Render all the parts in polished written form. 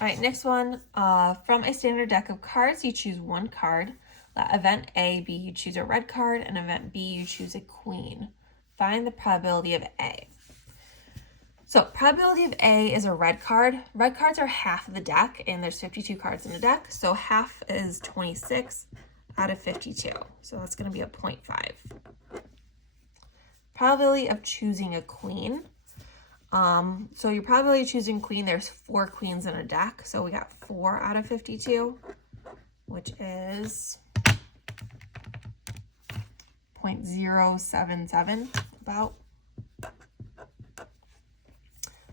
All right, next one. From a standard deck of cards, you choose one card. Let event A be you choose a red card, and event B you choose a queen. Find the probability of A. So probability of A is a red card. Red cards are half of the deck, and there's 52 cards in the deck. So half is 26 out of 52. So that's going to be a 0.5. Probability of choosing a queen. So your probability of choosing queen, there's 4 queens in a deck. So we got 4 out of 52, which is 0.077 about.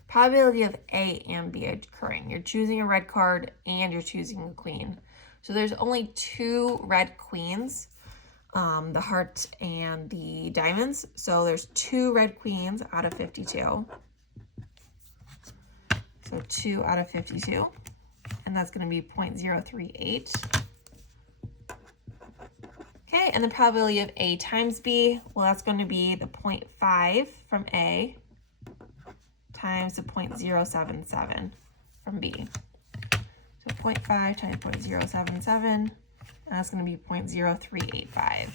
Probability of A and B occurring. You're choosing a red card and you're choosing a queen. So there's only 2 red queens, the heart and the diamonds. So there's 2 red queens out of 52. So 2 out of 52, and that's going to be 0.038. Okay, and the probability of A times B, well, that's going to be the 0.5 from A times the 0.077 from B. So 0.5 times 0.077, and that's going to be 0.0385,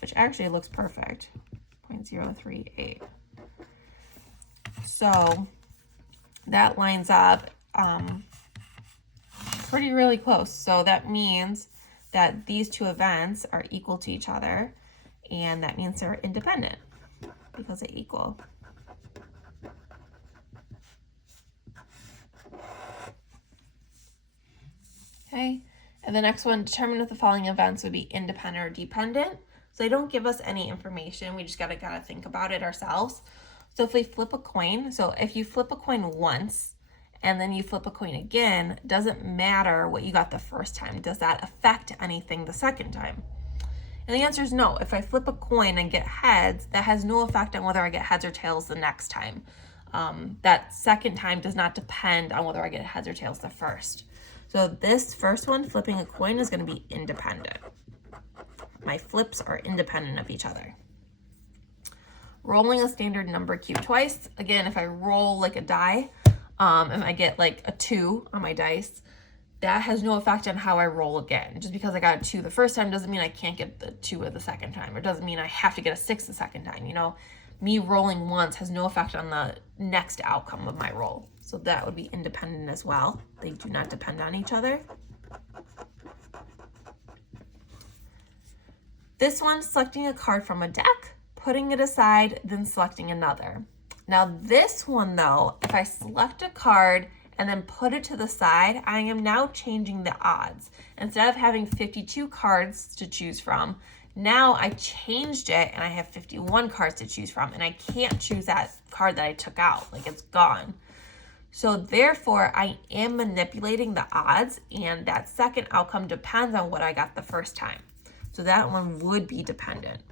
which actually looks perfect, 0.038. So that lines up really close. So that means that these 2 events are equal to each other, and that means they're independent because they equal. Okay, and the next one, determine if the following events would be independent or dependent. So they don't give us any information. We just gotta think about it ourselves. So if we flip a coin, so if you flip a coin once and then you flip a coin again, it doesn't matter what you got the first time. Does that affect anything the second time? And the answer is no. If I flip a coin and get heads, that has no effect on whether I get heads or tails the next time. That second time does not depend on whether I get heads or tails the first. So this first one, flipping a coin, is going to be independent. My flips are independent of each other. Rolling a standard number cube twice. Again, if I roll like a die, and I get like a 2 on my dice, that has no effect on how I roll again. Just because I got a 2 the first time doesn't mean I can't get the 2 the second time. It doesn't mean I have to get a 6 the second time. You know, me rolling once has no effect on the next outcome of my roll. So that would be independent as well. They do not depend on each other. This one, selecting a card from a deck, putting it aside, then selecting another. Now this one though, if I select a card and then put it to the side, I am now changing the odds. Instead of having 52 cards to choose from, now I changed it and I have 51 cards to choose from, and I can't choose that card that I took out, like it's gone. So therefore, I am manipulating the odds, and that second outcome depends on what I got the first time. So that one would be dependent.